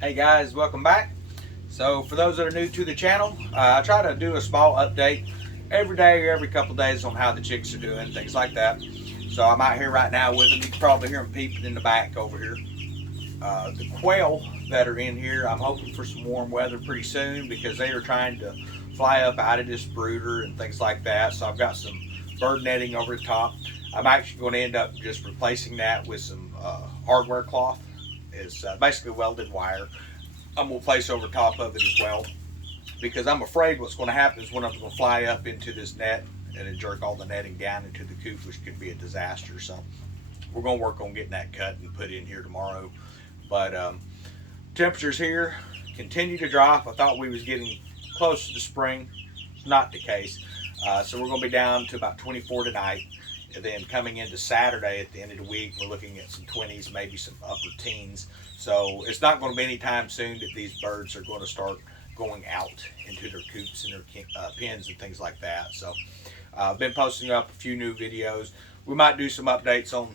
Hey guys, welcome back. So for those that are new to the channel, I try to do a small update every day or every couple of days on how the chicks are doing, things like that. So I'm out here right now with them. You can probably hear them peeping in the back over here. The quail that are in here, I'm hoping for some warm weather pretty soon because they are trying to fly up out of this brooder and things like that. So I've got some bird netting over the top. I'm actually going to end up just replacing that with some hardware cloth. It's basically welded wire. I'm going to place over top of it as well because I'm afraid what's going to happen is one of them will fly up into this net and then jerk all the netting down into the coop, which could be a disaster. So we're going to work on getting that cut and put in here tomorrow. But temperatures here continue to drop. I thought we was getting close to the spring. Not the case. So we're going to be down to about 24 tonight. And then coming into Saturday at the end of the week, we're looking at some 20s, maybe some upper teens. So it's not going to be any time soon that these birds are going to start going out into their coops and their pens and things like that. So I've been posting up a few new videos. We might do some updates on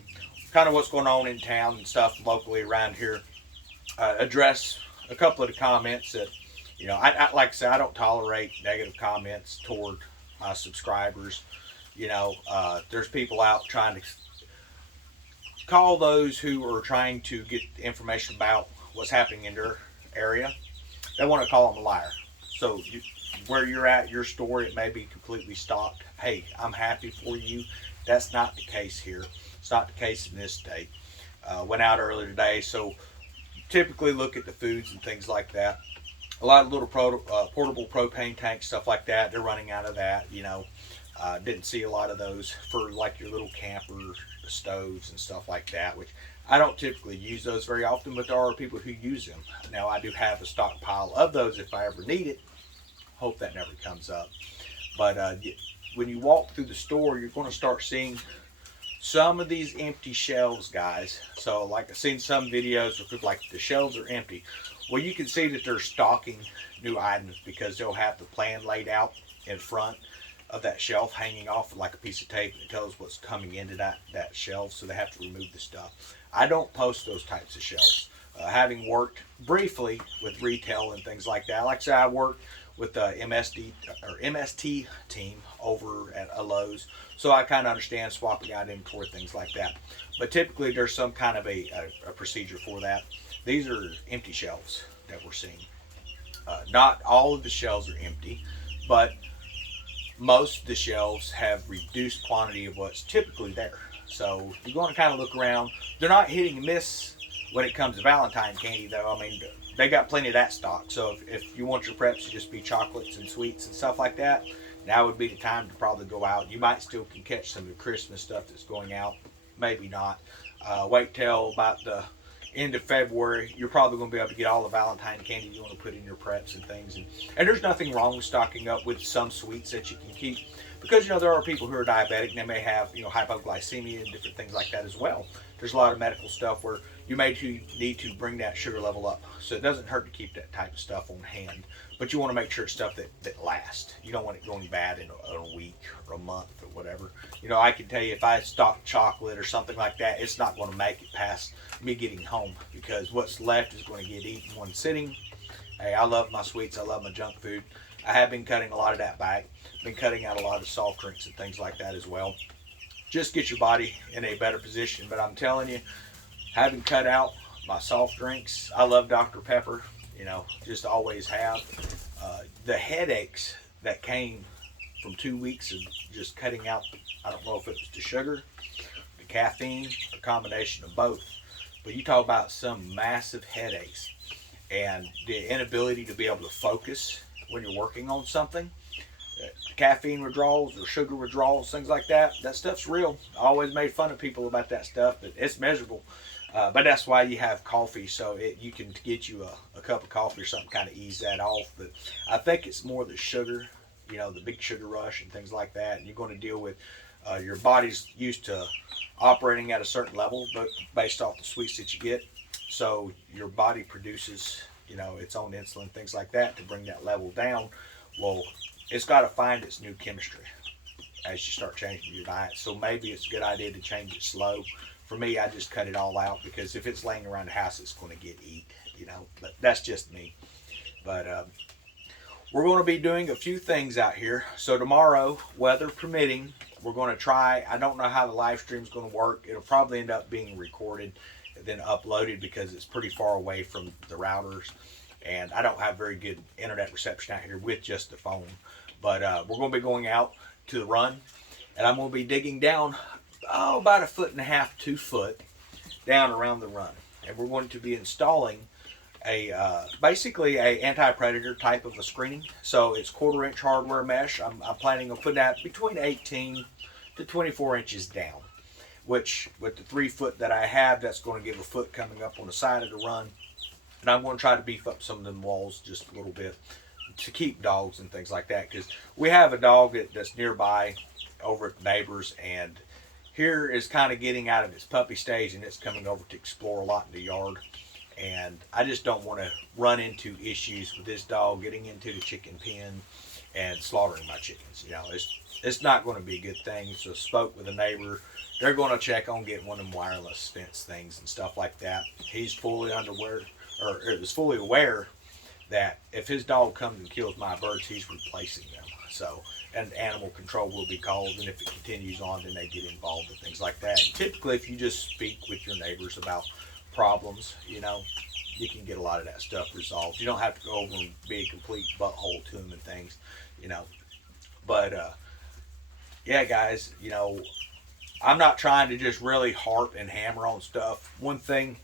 kind of what's going on in town and stuff locally around here. Address a couple of the comments that, I like I say, I don't tolerate negative comments toward my subscribers. There's people out trying to call those who are trying to get information about what's happening in their area. They want to call them a liar. So where you're at, your store, it may be completely stocked. Hey, I'm happy for you. That's not the case here. It's not the case in this state. Went out earlier today, so typically look at the foods and things like that. A lot of little portable propane tanks, stuff like that. They're running out of that. Didn't see a lot of those for like your little camper stoves and stuff like that, which I don't typically use those very often, but there are people who use them. Now I do have a stockpile of those if I ever need it. Hope that never comes up. But when you walk through the store, you're going to start seeing some of these empty shelves, guys. So like I've seen some videos where like the shelves are empty. Well, you can see that they're stocking new items because they'll have the plan laid out in front of that shelf hanging off like a piece of tape that tells what's coming into that shelf, so they have to remove the stuff. I don't post those types of shelves. Having worked briefly with retail and things like that, like I said, I worked with the MST team over at a Lowe's, so I kind of understand swapping out inventory, things like that. But typically, there's some kind of a procedure for that. These are empty shelves that we're seeing. Not all of the shelves are empty, but most of the shelves have reduced quantity of what's typically there. So you're going to kind of look around. They're not hitting and miss when it comes to Valentine candy, though. I mean, they got plenty of that stock. So if you want your preps to just be chocolates and sweets and stuff like that, now would be the time to probably go out. You might still can catch some of the Christmas stuff that's going out. Maybe not. Wait till about the end of February. You're probably going to be able to get all the Valentine candy you want to put in your preps and things. And there's nothing wrong with stocking up with some sweets that you can keep because there are people who are diabetic and they may have hypoglycemia and different things like that as well. There's a lot of medical stuff where you may need to bring that sugar level up, so it doesn't hurt to keep that type of stuff on hand. But you want to make sure it's stuff that lasts. You don't want it going bad in a week or a month or whatever. I can tell you if I stock chocolate or something like that, it's not going to make it past me getting home because what's left is going to get eaten in one sitting. Hey, I love my sweets. I love my junk food. I have been cutting a lot of that back. Been cutting out a lot of soft drinks and things like that as well. Just get your body in a better position. But I'm telling you, having cut out my soft drinks, I love Dr. Pepper. Just always have. The headaches that came from 2 weeks of just cutting out, I don't know if it was the sugar, the caffeine, a combination of both. But you talk about some massive headaches and the inability to be able to focus when you're working on something. Caffeine withdrawals or sugar withdrawals, things like that. That stuff's real. I always made fun of people about that stuff, but it's measurable. But that's why you have coffee, so you can get you a cup of coffee or something, kind of ease that off. But I think it's more the sugar, the big sugar rush and things like that. And you're going to deal with your body's used to operating at a certain level, but based off the sweets that you get. So your body produces, its own insulin, things like that, to bring that level down. Well, it's got to find its new chemistry as you start changing your diet. So maybe it's a good idea to change it slow. For me, I just cut it all out because if it's laying around the house, it's going to get eat you know, but that's just me. But we're going to be doing a few things out here. So tomorrow, weather permitting, we're going to try. I don't know how the live stream is going to work. It'll probably end up being recorded and then uploaded because it's pretty far away from the routers. And I don't have very good internet reception out here with just the phone. But we're going to be going out to the run. And I'm going to be digging down, about 1.5 to 2 foot down around the run. And we're going to be installing basically a anti-predator type of a screening. So it's 1/4 inch hardware mesh. I'm planning on putting that between 18 to 24 inches down, which with the 3 foot that I have, that's going to give a foot coming up on the side of the run. And I'm going to try to beef up some of them walls just a little bit to keep dogs and things like that, because we have a dog that's nearby over at the neighbors, and here is kind of getting out of its puppy stage, and it's coming over to explore a lot in the yard. And I just don't want to run into issues with this dog getting into the chicken pen and slaughtering my chickens. You know, it's not going to be a good thing. So I spoke with a neighbor. They're going to check on getting one of them wireless fence things and stuff like that. He's fully fully aware that if his dog comes and kills my birds, he's replacing them. So, and animal control will be called, and if it continues on, then they get involved in things like that. And typically, if you just speak with your neighbors about problems, you know, you can get a lot of that stuff resolved. You don't have to go over and be a complete butthole to them and things, you know. But yeah, guys, you know, I'm not trying to just really harp and hammer on stuff. One thing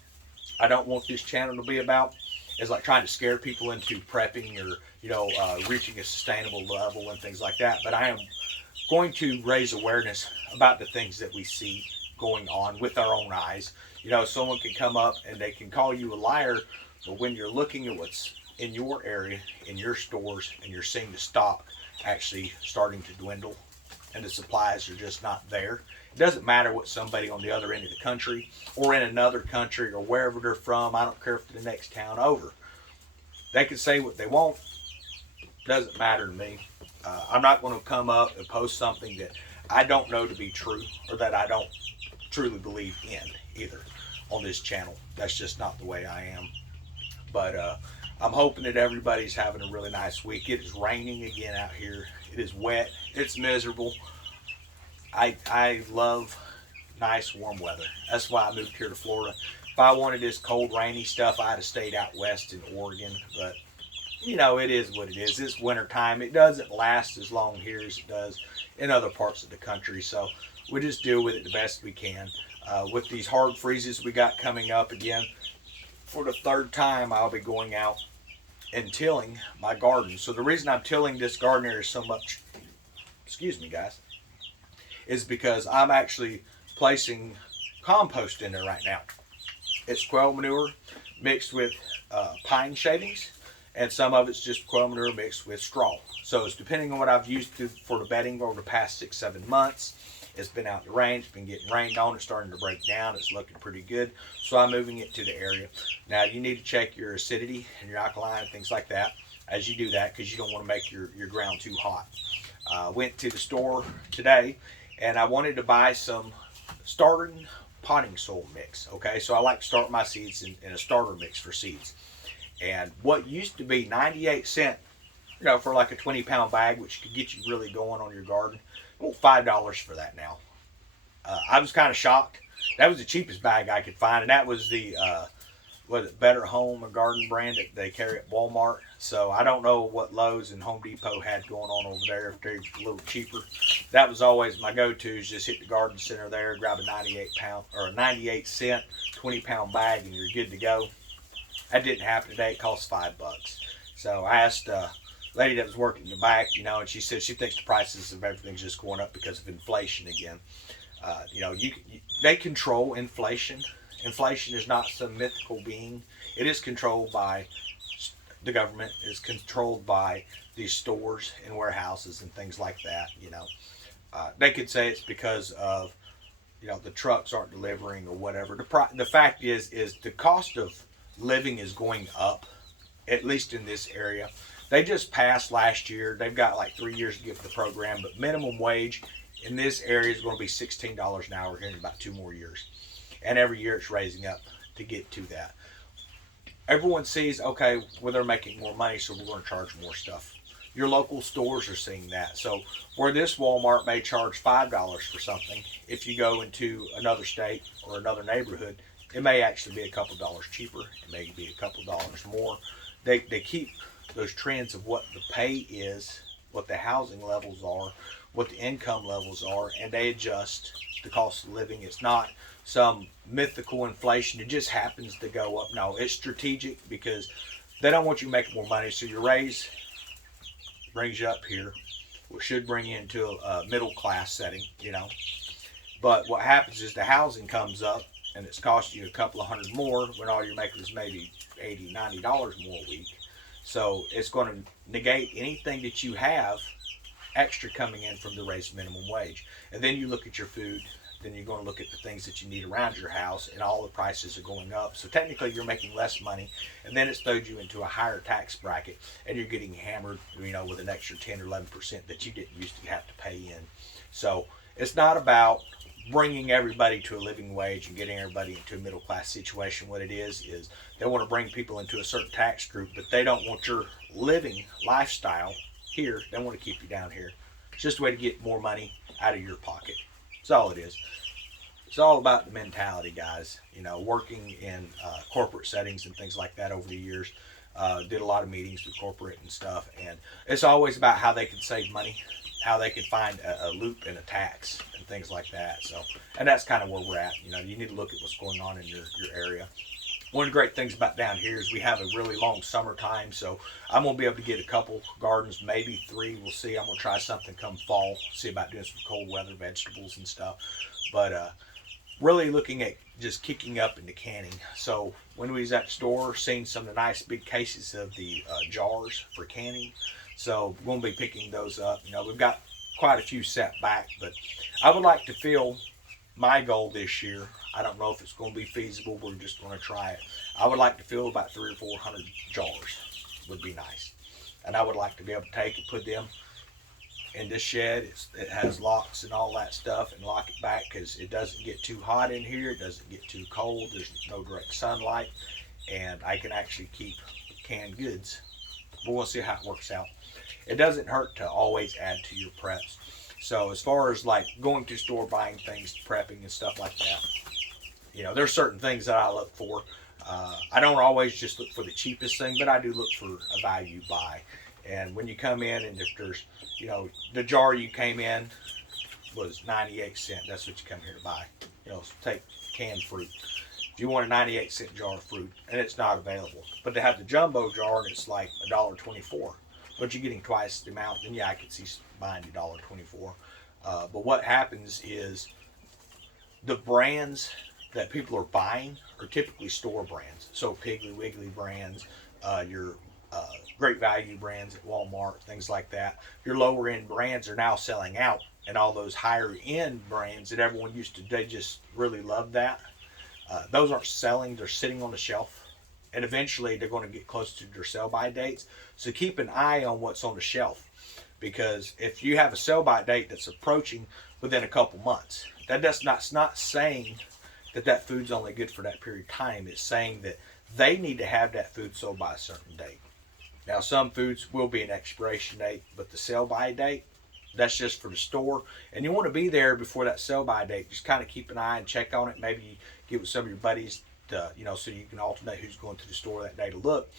I don't want this channel to be about is like trying to scare people into prepping or, you know, reaching a sustainable level and things like that. But I am going to raise awareness about the things that we see going on with our own eyes. You know, someone can come up and they can call you a liar, but when you're looking at what's in your area, in your stores, and you're seeing the stock actually starting to dwindle and the supplies are just not there, it doesn't matter what somebody on the other end of the country or in another country or wherever they're from, I don't care if they're the next town over, they can say what they want. Doesn't matter to me. I'm not going to come up and post something that I don't know to be true or that I don't truly believe in either on this channel. That's just not the way I am. But I'm hoping that everybody's having a really nice week. It is raining again out here. It is wet. It's miserable. I love nice warm weather. That's why I moved here to Florida. If I wanted this cold rainy stuff, I'd have stayed out west in Oregon. But you know, it is what it is. It's winter time. It doesn't last as long here as it does in other parts of the country. So we just deal with it the best we can. With these hard freezes we got coming up again, for the 3rd time I'll be going out and tilling my garden. So the reason I'm tilling this garden area so much, excuse me guys, is because I'm actually placing compost in there right now. It's quail manure mixed with pine shavings, and some of it's just quail manure mixed with straw. So it's depending on what I've used for the bedding over the past 6-7 months. It's been out in the rain, it's been getting rained on, it's starting to break down, it's looking pretty good. So I'm moving it to the area. Now you need to check your acidity and your alkaline and things like that as you do that, because you don't want to make your ground too hot. Went to the store today and I wanted to buy some starting potting soil mix. Okay, so I like to start my seeds in a starter mix for seeds. And what used to be 98 cents, you know, for like a 20-pound bag, which could get you really going on your garden, well, $5 for that now. I was kind of shocked. That was the cheapest bag I could find, and that was the Better Home or Garden brand that they carry at Walmart. So I don't know what Lowe's and Home Depot had going on over there, if they're a little cheaper. That was always my go-to, is just hit the garden center there, grab a 98 cent 20-pound bag, and you're good to go. That didn't happen today. It cost $5. So I asked lady that was working in the back, you know, and she said she thinks the prices of everything's just going up because of inflation again. You know, they control inflation. Inflation is not some mythical being. It is controlled by the government. It's controlled by these stores and warehouses and things like that. You know, they could say it's because of, you know, the trucks aren't delivering or whatever. The fact is the cost of living is going up, at least in this area. They just passed last year. They've got like 3 years to get for the program, but minimum wage in this area is going to be $16 an hour here in about 2 more years. And every year it's raising up to get to that. everyone sees, okay, well, they're making more money, so we're going to charge more stuff. Your local stores are seeing that. So where this Walmart may charge $5 for something, if you go into another state or another neighborhood, it may actually be a couple dollars cheaper. It may be a couple dollars more. They keep those trends of what the pay is, what the housing levels are, what the income levels are, and they adjust the cost of living. It's not some mythical inflation. It just happens to go up. No, it's strategic because they don't want you making more money. So your raise brings you up here, which should bring you into a middle class setting, you know. But what happens is the housing comes up and it's costing you a couple of hundred more when all you're making is maybe $80, $90 more a week. So it's going to negate anything that you have extra coming in from the raised minimum wage. And then you look at your food, then you're going to look at the things that you need around your house, and all the prices are going up. So technically you're making less money, and then it's throwed you into a higher tax bracket, and you're getting hammered, you know, with an extra 10 or 11% that you didn't used to have to pay in. So it's not about bringing everybody to a living wage and getting everybody into a middle class situation. What it is they want to bring people into a certain tax group, but they don't want your living lifestyle here. They want to keep you down here. It's just a way to get more money out of your pocket. That's all it is. It's all about the mentality, guys. You know, working in corporate settings and things like that over the years. Did a lot of meetings with corporate and stuff, and it's always about how they can save money, how they can find a loop in a tax and things like that. So, and that's kind of where we're at. You know, you need to look at what's going on in your area. One of the great things about down here is we have a really long summertime, so I'm going to be able to get a couple gardens, maybe 3. We'll see. I'm going to try something come fall, see about doing some cold weather vegetables and stuff. But really looking at just kicking up into canning. So when we was at the store, seeing some of the nice big cases of the jars for canning. So we're going to be picking those up. You know, we've got quite a few set back, but I would like to fill my goal this year. I don't know if it's going to be feasible. We're just going to try it. I would like to fill about 300 or 400 jars. Would be nice. And I would like to be able to take and put them in this shed. It has locks and all that stuff, and lock it back because it doesn't get too hot in here. It doesn't get too cold. There's no direct sunlight, and I can actually keep canned goods. But we'll see how it works out. It doesn't hurt to always add to your preps. So as far as like going to store, buying things, prepping and stuff like that, you know, there's certain things that I look for. I don't always just look for the cheapest thing, but I do look for a value buy. And when you come in, and if there's, you know, the jar you came in was 98 cents, that's what you come here to buy. You know, take canned fruit. If you want a 98-cent jar of fruit, and it's not available, but they have the jumbo jar, and it's like $1.24. But you're getting twice the amount, then yeah, I could see buying $1.24. But what happens is the brands that people are buying are typically store brands. So Piggly Wiggly brands, your Great Value brands at Walmart, things like that. Your lower end brands are now selling out, and all those higher end brands that everyone used to, they just really love that. Those aren't selling, they're sitting on the shelf. And eventually they're going to get close to their sell by dates. So keep an eye on what's on the shelf. Because if you have a sell by date that's approaching within a couple months, that's not saying that food's only good for that period of time. It's saying that they need to have that food sold by a certain date. Now some foods will be an expiration date, but the sell by date, that's just for the store. And you want to be there before that sell by date. Just kind of keep an eye and check on it. Maybe get with some of your buddies to, you know, so you can alternate who's going to the store that day to look,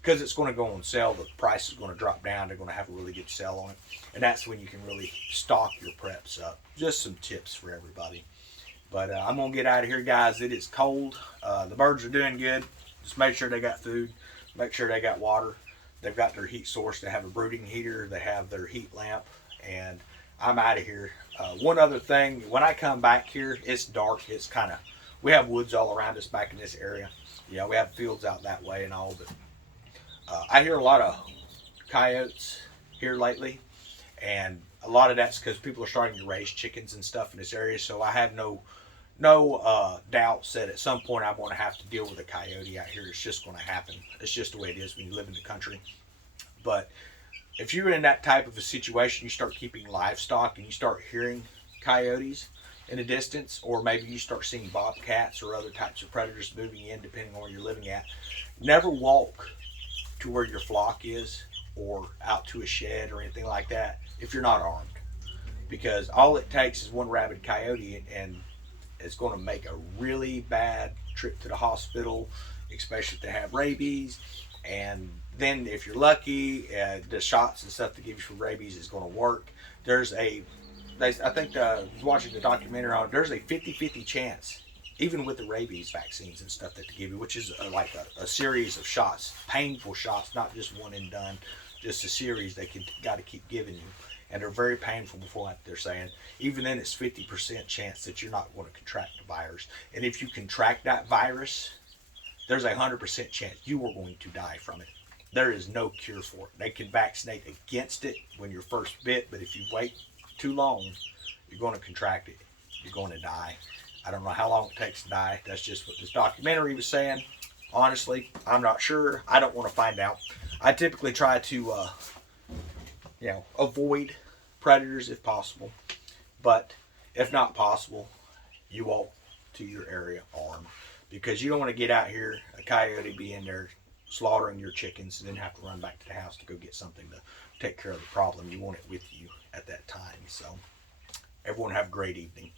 because it's going to go on sale. The price is going to drop down. They're going to have a really good sale on it, and that's when you can really stock your preps up. Just some tips for everybody. But I'm going to get out of here, guys. It is cold. The birds are doing good. Just make sure they got food. Make sure they got water. They've got their heat source. They have a brooding heater. They have their heat lamp, and I'm out of here. One other thing, when I come back here, it's dark. It's kind of, we have woods all around us back in this area. You know, we have fields out that way and all, but I hear a lot of coyotes here lately, and a lot of that's because people are starting to raise chickens and stuff in this area. So I have no doubts that at some point I'm going to have to deal with a coyote out here. It's just going to happen. It's just the way it is when you live in the country. But if you're in that type of a situation, you start keeping livestock and you start hearing coyotes, in the distance, or maybe you start seeing bobcats or other types of predators moving in, depending on where you're living at, never walk to where your flock is or out to a shed or anything like that if you're not armed, because all it takes is one rabid coyote and it's going to make a really bad trip to the hospital, especially if they have rabies. And then if you're lucky, the shots and stuff they give you for rabies is going to work. There's a, I think I was watching the documentary on it, there's a 50-50 chance, even with the rabies vaccines and stuff that they give you, which is like a series of shots, painful shots, not just one and done, just a series they got to keep giving you. And they're very painful before, like they're saying. Even then, it's 50% chance that you're not going to contract the virus. And if you contract that virus, there's a 100% chance you are going to die from it. There is no cure for it. They can vaccinate against it when you're first bit, but if you wait too long, you're going to contract it. You're going to die. I don't know how long it takes to die. That's just what this documentary was saying. Honestly, I'm not sure. I don't want to find out. I typically try to avoid predators if possible. But if not possible, you walk to your area armed, because you don't want to get out here, a coyote be in there slaughtering your chickens, and then have to run back to the house to go get something to take care of the problem. You want it with you at that time. So everyone have a great evening.